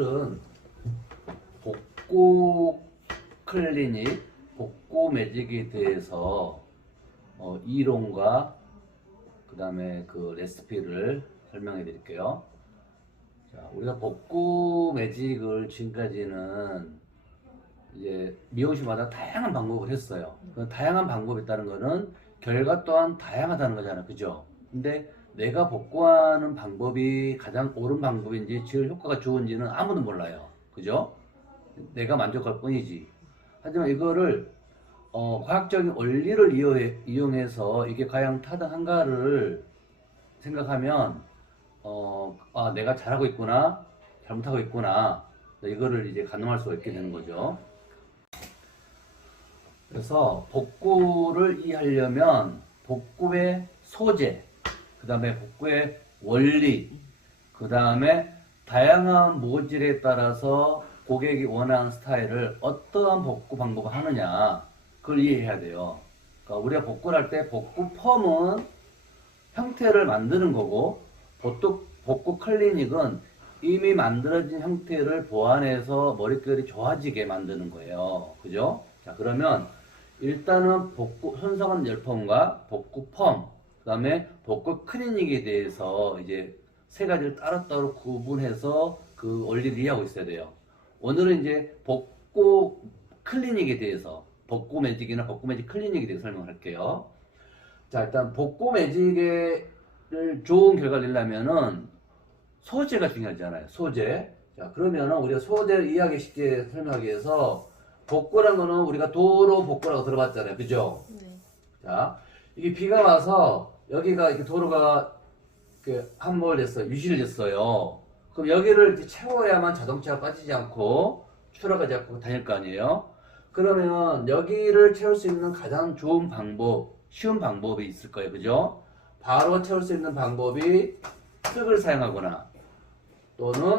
오늘은 복구 클리닉, 복구 매직에 대해서 이론과 그 다음에 그 레시피를 설명해 드릴게요. 자, 우리가 복구 매직을 지금까지는 이제 미용실마다 다양한 방법을 했어요. 그 다양한 방법이 있다는 거는 결과 또한 다양하다는 거잖아요. 그죠? 근데 내가 복구하는 방법이 가장 옳은 방법인지 제일 효과가 좋은지는 아무도 몰라요. 그죠? 내가 만족할 뿐이지. 하지만 이거를 과학적인 원리를 이용해서 이게 과연 타당한가를 생각하면 내가 잘하고 있구나, 잘못하고 있구나, 이거를 이제 가늠할 수가 있게 되는 거죠. 그래서 복구를 이해하려면 복구의 소재, 그 다음에 복구의 원리, 그 다음에 다양한 모질에 따라서 고객이 원하는 스타일을 어떠한 복구 방법을 하느냐, 그걸 이해해야 돼요. 그러니까 우리가 복구를 할 때 복구 펌은 형태를 만드는 거고, 복구 클리닉은 이미 만들어진 형태를 보완해서 머릿결이 좋아지게 만드는 거예요. 그죠? 자, 그러면 일단은 복구 손상한 열펌과 복구 펌, 그 다음에 복구 클리닉에 대해서 이제 세 가지를 따로따로 구분해서 그 원리를 이해하고 있어야 돼요. 오늘은 이제 복구 클리닉에 대해서, 복구 매직이나 복구 매직 클리닉에 대해서 설명할게요. 자, 일단 복구 매직을 좋은 결과를 내려면은 소재가 중요하잖아요. 소재. 자, 그러면은 우리가 소재를 이해하기 쉽게 설명하기 위해서 복구란 거는 우리가 도로 복구라고 들어봤잖아요. 그죠? 네. 자, 이게 비가 와서 여기가 이렇게 도로가 함몰 됐어요. 유실 됐어요. 그럼 여기를 이렇게 채워야만 자동차가 빠지지 않고 추락하지 않고 다닐 거 아니에요? 그러면 여기를 채울 수 있는 가장 좋은 방법, 쉬운 방법이 있을 거예요. 그죠? 바로 채울 수 있는 방법이 흙을 사용하거나 또는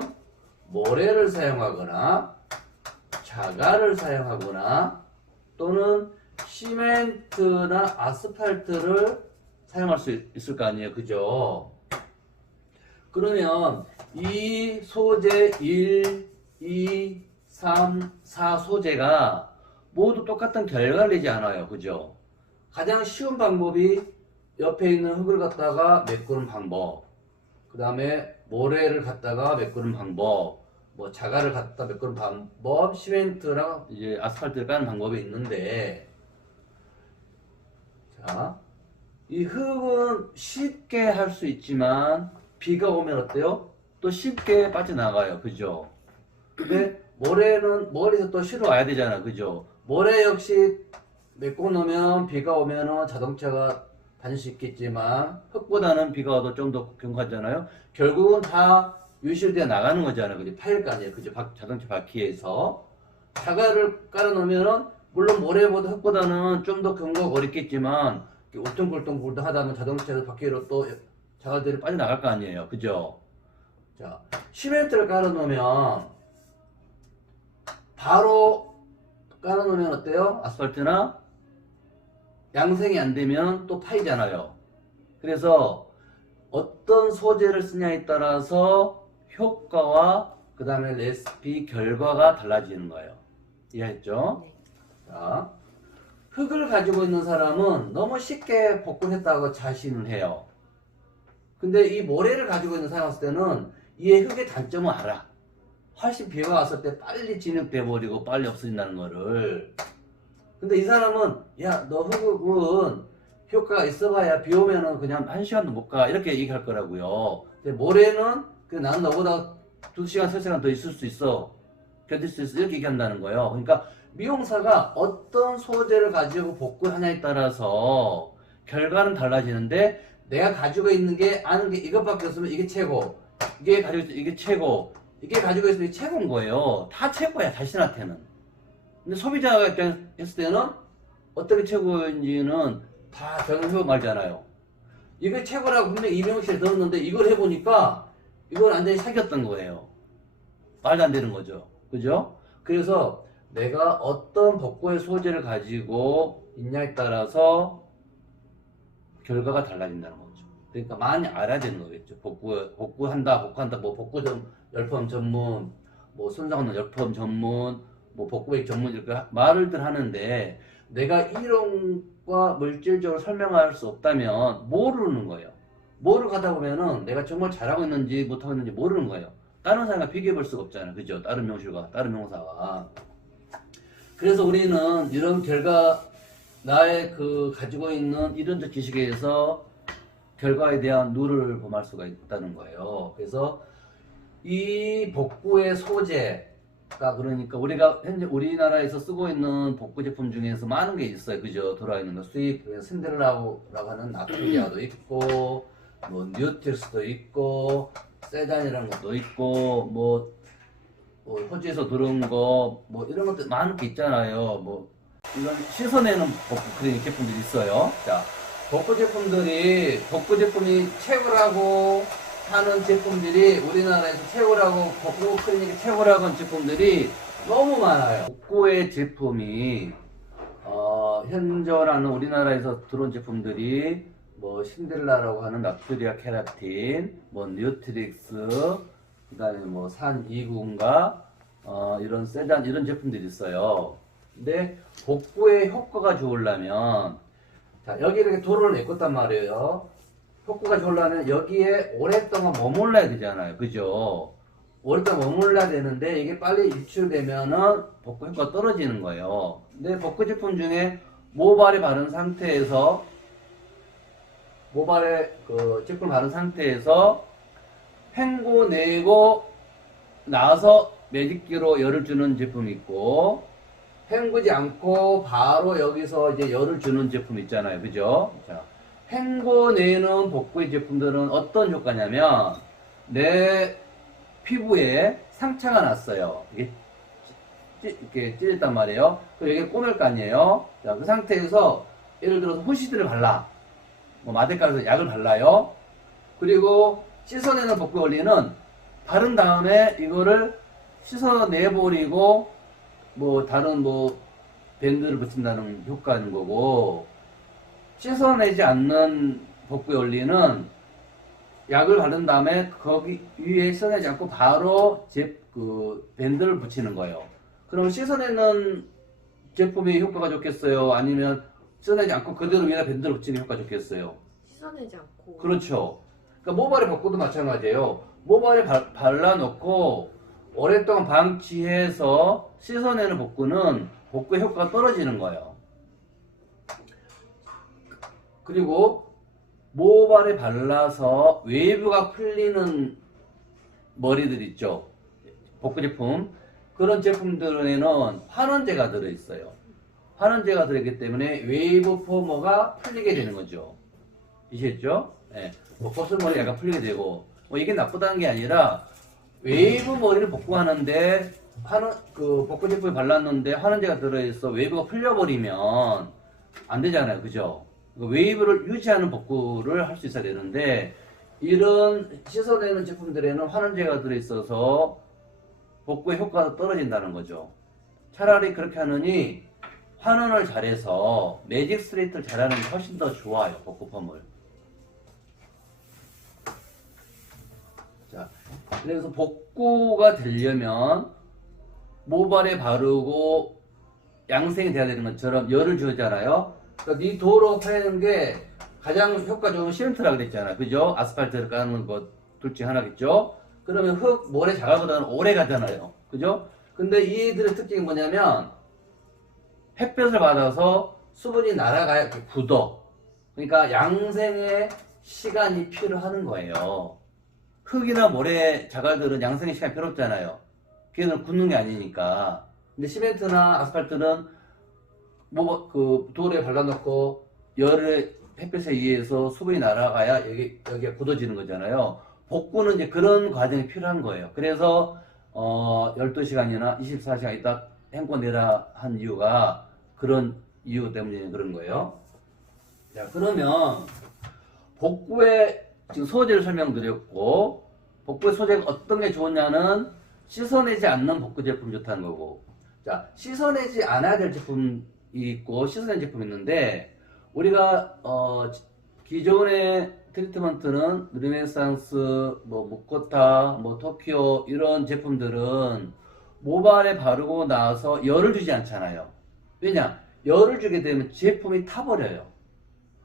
모래를 사용하거나 자갈을 사용하거나 또는 시멘트나 아스팔트를 사용할 수 있을 거 아니에요. 그죠? 그러면 이 소재 1, 2, 3, 4 소재가 모두 똑같은 결과를 내지 않아요. 그죠? 가장 쉬운 방법이 옆에 있는 흙을 갖다가 메꾸는 방법, 그 다음에 모래를 갖다가 메꾸는 방법, 뭐 자갈을 갖다 메꾸는 방법, 시멘트랑 이제 아스팔트를 까는 방법이 있는데, 자, 이 흙은 쉽게 할 수 있지만 비가 오면 어때요? 또 쉽게 빠져나가요. 그죠? 근데 모래는 머리에서 또 실어 와야 되잖아. 그죠? 모래 역시 메꿔 놓으면 비가 오면은 자동차가 다닐 수 있겠지만 흙보다는 비가 와도 좀 더 견고하잖아요. 결국은 다 유실되어 나가는 거잖아요. 그죠? 파일 거 아니에요. 그죠? 자동차 바퀴에서 자갈을 깔아 놓으면은 물론 모래보다 흙보다는 좀 더 견고하고 어렵겠지만 울퉁불퉁 하다면 자동차 바퀴로 또 자갈들이 빠져나갈 거 아니에요. 그죠? 자, 시멘트를 깔아 놓으면 바로 깔아 놓으면 어때요? 아스팔트나 양생이 안 되면 또 파이잖아요. 그래서 어떤 소재를 쓰냐에 따라서 효과와 그 다음에 레시피 결과가 달라지는 거예요. 이해했죠? 네. 자, 흙을 가지고 있는 사람은 너무 쉽게 복구했다고 자신을 해요. 근데 이 모래를 가지고 있는 사람 봤을 때는 이 흙의 단점을 알아. 훨씬 비가 왔을 때 빨리 진흙돼 버리고 빨리 없어진다는 거를. 근데 이 사람은 야, 너 흙은 효과가 있어봐야 비 오면은 그냥 1시간도 못 가 이렇게 얘기할 거라고요. 근데 모래는 나는 너보다 2시간, 3시간 더 있을 수 있어, 견딜 수 있어, 이렇게 얘기한다는 거예요. 그러니까 미용사가 어떤 소재를 가지고 복구하냐에 따라서 결과는 달라지는데, 내가 가지고 있는 게 아는 게 이것밖에 없으면 이게 최고, 이게 가지고 있으면 이게 최고, 이게 가지고 있으면 이게 최고인 거예요. 다 최고야, 자신한테는. 근데 소비자가 했을 때는 어떻게 최고인지는 다 경험해보고 말잖아요. 이게 최고라고 분명히 이명실에 들었는데 이걸 해보니까 이건 완전히 사기였던 거예요. 말도 안 되는 거죠. 그죠? 그래서 내가 어떤 복구의 소재를 가지고 있냐에 따라서 결과가 달라진다는 거죠. 그러니까 많이 알아야 되는 거겠죠. 복구한다, 뭐 열펌 전문, 뭐 손상하는 열펌 전문, 뭐 복구액 전문 이렇게 말을들 하는데 내가 이론과 물질적으로 설명할 수 없다면 모르는 거예요. 뭐를 가다 보면은 내가 정말 잘하고 있는지 못하고 있는지 모르는 거예요. 다른 사람과 비교해 볼 수가 없잖아요. 그죠? 다른 명실과 다른 명사와. 그래서 우리는 이런 결과, 나의 그 가지고 있는 이론적 지식에 의해서 결과에 대한 누를 범할 수가 있다는 거예요. 그래서 이 복구의 소재가, 그러니까 우리가 현재 우리나라에서 쓰고 있는 복구 제품 중에서 많은 게 있어요. 그죠? 돌아와 있는 거. 수입, 신데렐라라고 하는 나트리아도 있고, 뭐 뉴트릭스도 있고, 세단이라는 것도 있고, 뭐 호주에서 들어온 거, 뭐 이런 것들 많은 게 있잖아요. 뭐 이런 씻어내는 복구 클리닉 제품들이 있어요. 자, 복구 제품이 최고라고 하는 제품들이, 우리나라에서 최고라고, 복구 클리닉이 최고라고 하는 제품들이 너무 많아요. 복구의 제품이 현존하는 우리나라에서 들어온 제품들이 뭐 신데렐라라고 하는 나트리아 케라틴, 뭐 뉴트릭스, 그 다음에 뭐 산이군가, 이런 세단, 이런 제품들이 있어요. 근데 복구의 효과가 좋으려면, 자, 여기 이렇게 도로를 메꿨단 말이에요. 효과가 좋으려면 여기에 오랫동안 머물러야 되잖아요. 그죠? 오랫동안 머물러야 되는데 이게 빨리 유출되면은 복구 효과가 떨어지는 거예요. 근데 복구 제품 중에 모발에 바른 상태에서, 모발에 그 제품 바른 상태에서 헹구내고 나서 매직기로 열을 주는 제품이 있고, 헹구지 않고 바로 여기서 이제 열을 주는 제품 있잖아요. 그죠? 자, 헹궈내는 복구의 제품들은 어떤 효과냐면, 내 피부에 상처가 났어요. 이렇게 찢었단 말이에요. 그리고 여기 꼬맬 거 아니에요. 자, 그 상태에서 예를 들어서 후시드를 발라. 뭐 마데카에서 약을 발라요. 그리고 씻어내는 복구 원리는 바른 다음에 이거를 씻어내버리고 뭐 다른 뭐 밴드를 붙인다는 효과인 거고, 씻어내지 않는 복구 원리는 약을 바른 다음에 거기 위에 씻어내지 않고 바로 그 밴드를 붙이는 거예요. 그럼 씻어내는 제품이 효과가 좋겠어요? 아니면 씻어내지 않고 그대로 위에다 밴드를 붙이는 효과가 좋겠어요? 씻어내지 않고. 그렇죠. 그러니까 모발에 복구도 마찬가지예요. 모발에 발라놓고 오랫동안 방치해서 씻어내는 복구는 복구 효과가 떨어지는 거예요. 그리고 모발에 발라서 웨이브가 풀리는 머리들 있죠. 복구 제품. 그런 제품들에는 환원제가 들어있어요. 환원제가 들어있기 때문에 웨이브 포머가 풀리게 되는 거죠. 이해했죠? 네. 뭐 곱슬머리 약간 풀리게 되고, 뭐 이게 나쁘다는 게 아니라 웨이브 머리를 복구하는데 그 복구 제품이 발랐는데 환원제가 들어있어 웨이브가 풀려버리면 안 되잖아요. 그죠? 웨이브를 유지하는 복구를 할 수 있어야 되는데, 이런 씻어내는 제품들에는 환원제가 들어있어서 복구의 효과가 떨어진다는 거죠. 차라리 그렇게 하느니 환원을 잘해서 매직 스트레이트를 잘하는 게 훨씬 더 좋아요. 복구 펌을. 자, 그래서 복구가 되려면 모발에 바르고 양생이 돼야 되는 것처럼 열을 주잖아요. 그러니까 이 도로 파는 게 가장 효과 좋은 시멘트라고 그랬잖아요. 그죠? 아스팔트를 까는 것 둘 중에 하나겠죠? 그러면 모래 자갈보다는 오래 가잖아요. 그죠? 근데 이들의 특징이 뭐냐면, 햇볕을 받아서 수분이 날아가야 이렇게 굳어. 그러니까 양생의 시간이 필요하는 거예요. 흙이나 모래 자갈들은 양생의 시간이 필요 없잖아요. 걔는 굳는 게 아니니까. 근데 시멘트나 아스팔트는 뭐 그 돌에 발라놓고 열의 햇볕에 의해서 수분이 날아가야 여기가 굳어지는 거잖아요. 복구는 이제 그런 과정이 필요한 거예요. 그래서 12시간이나 24시간 있다 헹궈내라 한 이유가 그런 이유 때문에 그런 거예요. 자, 그러면 복구의 지금 소재를 설명드렸고, 복구의 소재가 어떤 게 좋냐는 씻어내지 않는 복구 제품이 좋다는 거고, 자, 씻어내지 않아야 될 제품이 있고 씻어낸 제품이 있는데, 우리가 기존의 트리트먼트는 르네상스, 뭐 무코타, 뭐 토키오 이런 제품들은 모발에 바르고 나서 열을 주지 않잖아요. 왜냐? 열을 주게 되면 제품이 타버려요.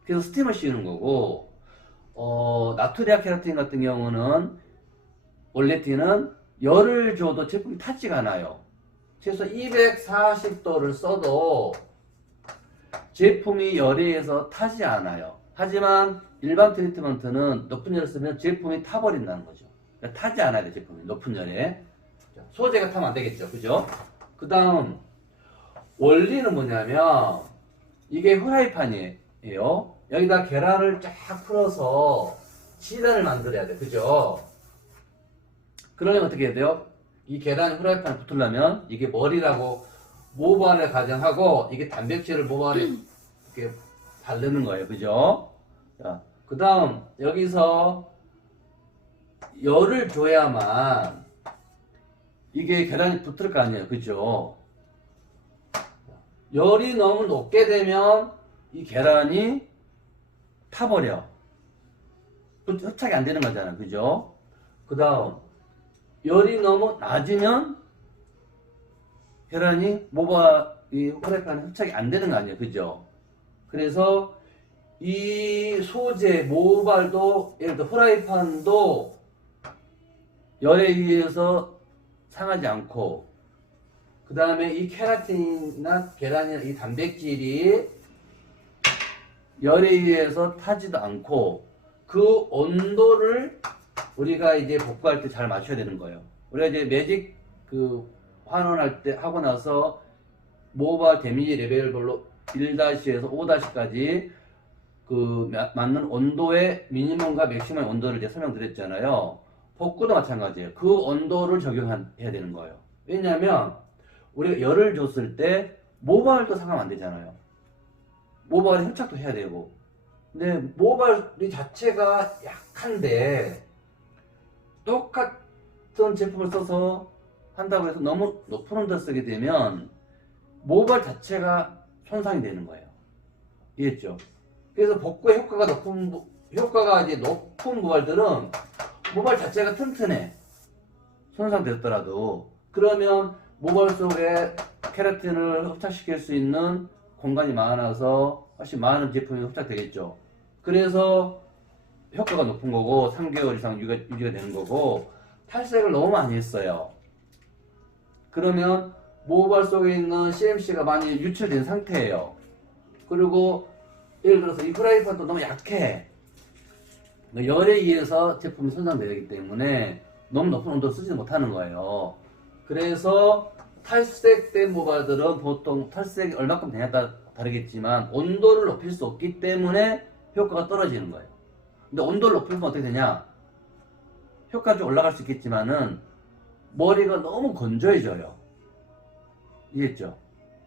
그래서 스팀을 씌우는 거고, 나트리아 케라틴 같은 경우는 올레틴은 열을 줘도 제품이 타지가 않아요. 최소 240도를 써도 제품이 열에 의해서 타지 않아요. 하지만 일반 트리트먼트는 높은 열을 쓰면 제품이 타버린다는 거죠. 그러니까 타지 않아야 돼, 제품이 높은 열에. 소재가 타면 안 되겠죠, 그죠? 그 다음 원리는 뭐냐면 이게 후라이팬이에요. 여기다 계란을 쫙 풀어서 지단을 만들어야 돼, 그죠? 그러면 어떻게 해야 돼요? 이 계란이 후라이팬에 붙으려면 이게 머리라고 모발을 가정하고 이게 단백질을 모발에 이렇게 바르는 거예요, 그죠? 자, 그 다음 여기서 열을 줘야만 이게 계란이 붙을 거 아니에요, 그죠? 열이 너무 높게 되면 이 계란이 타버려. 흡착이 안 되는 거잖아, 그죠? 그 다음 열이 너무 낮으면 계란이 이 후라이팬에 흡착이 안 되는 거 아니에요, 그죠? 그래서 이 소재 모발도 예를 들어 후라이팬도 열에 의해서 상하지 않고, 그 다음에 이 케라틴이나 계란이나 이 단백질이 열에 의해서 타지도 않고, 그 온도를 우리가 이제 복구할 때 잘 맞춰야 되는 거예요. 우리가 이제 매직 환원할 때 하고 나서 모발 데미지 레벨별로 1-에서 5-까지 맞는 온도의 미니멈과 맥시멈 온도를 이제 설명드렸잖아요. 복구도 마찬가지예요. 그 온도를 적용해야 되는 거예요. 왜냐하면 우리가 열을 줬을 때 모발도 상하면 안 되잖아요. 모발에 흡착도 해야 되고. 근데 모발이 자체가 약한데 똑같은 제품을 써서 한다고 해서 너무 높은 온도를 쓰게 되면 모발 자체가 손상이 되는 거예요. 이해했죠? 그래서 복구의 효과가 이제 높은 모발들은 모발 자체가 튼튼해. 손상되었더라도. 그러면 모발 속에 케라틴을 흡착시킬 수 있는 공간이 많아서 훨씬 많은 제품이 흡착되겠죠. 그래서 효과가 높은 거고 3개월 이상 유지가 되는 거고, 탈색을 너무 많이 했어요. 그러면 모발 속에 있는 CMC가 많이 유출된 상태예요. 그리고 예를 들어서 이 프라이팬도 너무 약해. 열에 의해서 제품이 손상되기 때문에 너무 높은 온도를 쓰지 못하는 거예요. 그래서 탈색된 모발들은 보통 탈색이 얼마큼 되냐에 따라 다르겠지만 온도를 높일 수 없기 때문에 효과가 떨어지는 거예요. 근데 온도를 높이면 어떻게 되냐? 효과가 좀 올라갈 수 있겠지만은 머리가 너무 건조해져요. 이해했죠?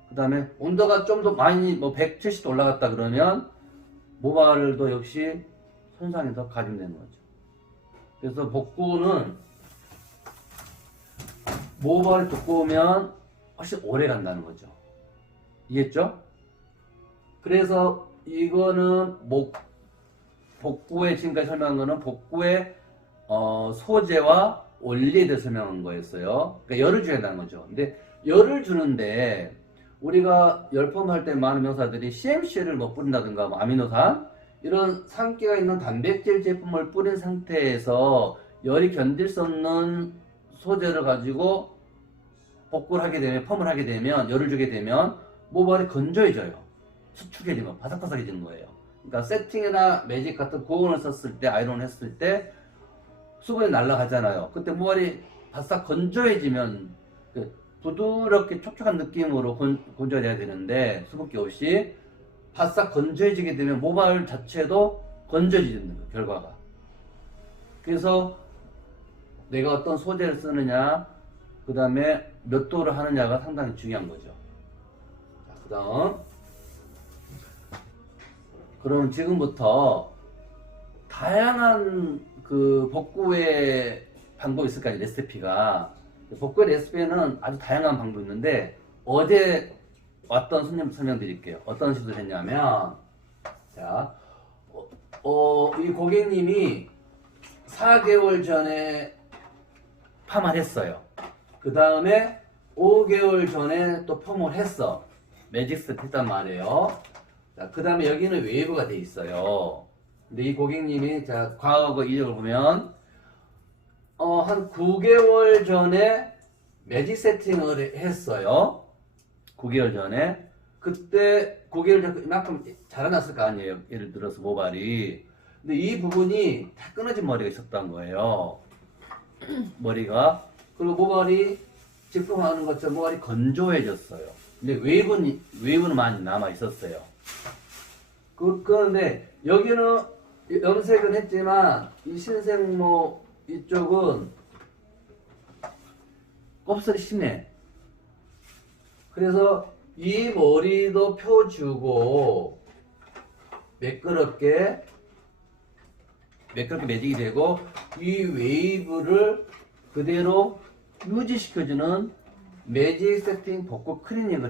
그 다음에 온도가 좀 더 많이 170도 올라갔다 그러면 모발도 역시 손상이 더 가중되는 거죠. 그래서 복구는 모발이 두꺼우면 훨씬 오래 간다는 거죠. 이해했죠? 그래서 이거는 복구에 지금까지 설명한 거는 복구의 소재와 원리에 대해 설명한 거였어요. 그러니까 열을 줘야 한다는 거죠. 근데 열을 주는데 우리가 열펌할 때 많은 명사들이 CMC를 뿌린다든가 아미노산 이런 산기가 있는 단백질 제품을 뿌린 상태에서 열이 견딜 수 없는 소재를 가지고 복구를 하게 되면, 펌을 하게 되면, 열을 주게 되면 모발이 건조해져요. 수축해지면 바삭바삭해지는 거예요. 그러니까 세팅이나 매직 같은 고온을 썼을 때, 아이론을 했을 때 수분이 날아가잖아요. 그때 모발이 바싹 건조해지면 부드럽게 촉촉한 느낌으로 건조해야 되는데 수분기 없이 바싹 건조해지게 되면 모발 자체도 건조해지는 거예요, 결과가. 그래서 내가 어떤 소재를 쓰느냐, 그 다음에 몇 도를 하느냐가 상당히 중요한 거죠. 그 다음, 그럼 지금부터 다양한 복구의 방법이 있을 거 아니에요, 레시피가. 복구의 레시피에는 아주 다양한 방법이 있는데, 어제 왔던 손님 설명드릴게요. 어떤 식으로 했냐면, 자, 이 고객님이 4개월 전에 파마를 했어요. 그 다음에 5개월 전에 또 펌을 했어. 매직 세트 했단 말이에요. 자, 그 다음에 여기는 웨이브가 돼 있어요. 근데 이 고객님이, 자, 과거 이력을 보면, 한 9개월 전에 매직 세팅을 했어요. 9개월 전에. 그때 9개월 전 이만큼 자라났을 거 아니에요. 예를 들어서 모발이. 근데 이 부분이 다 끊어진 머리가 있었던 거예요. 머리가. 그리고 모발이 지금 하는 것처럼 모발이 건조해졌어요. 근데 웨이브는 많이 남아 있었어요. 그런데 여기는 염색은 했지만 이 신생모 이쪽은 곱슬이 심해. 그래서 이 머리도 펴주고 매끄럽게 매직이 되고 이 웨이브를 그대로 유지시켜주는 매직 세팅 벚꽃 클리닝을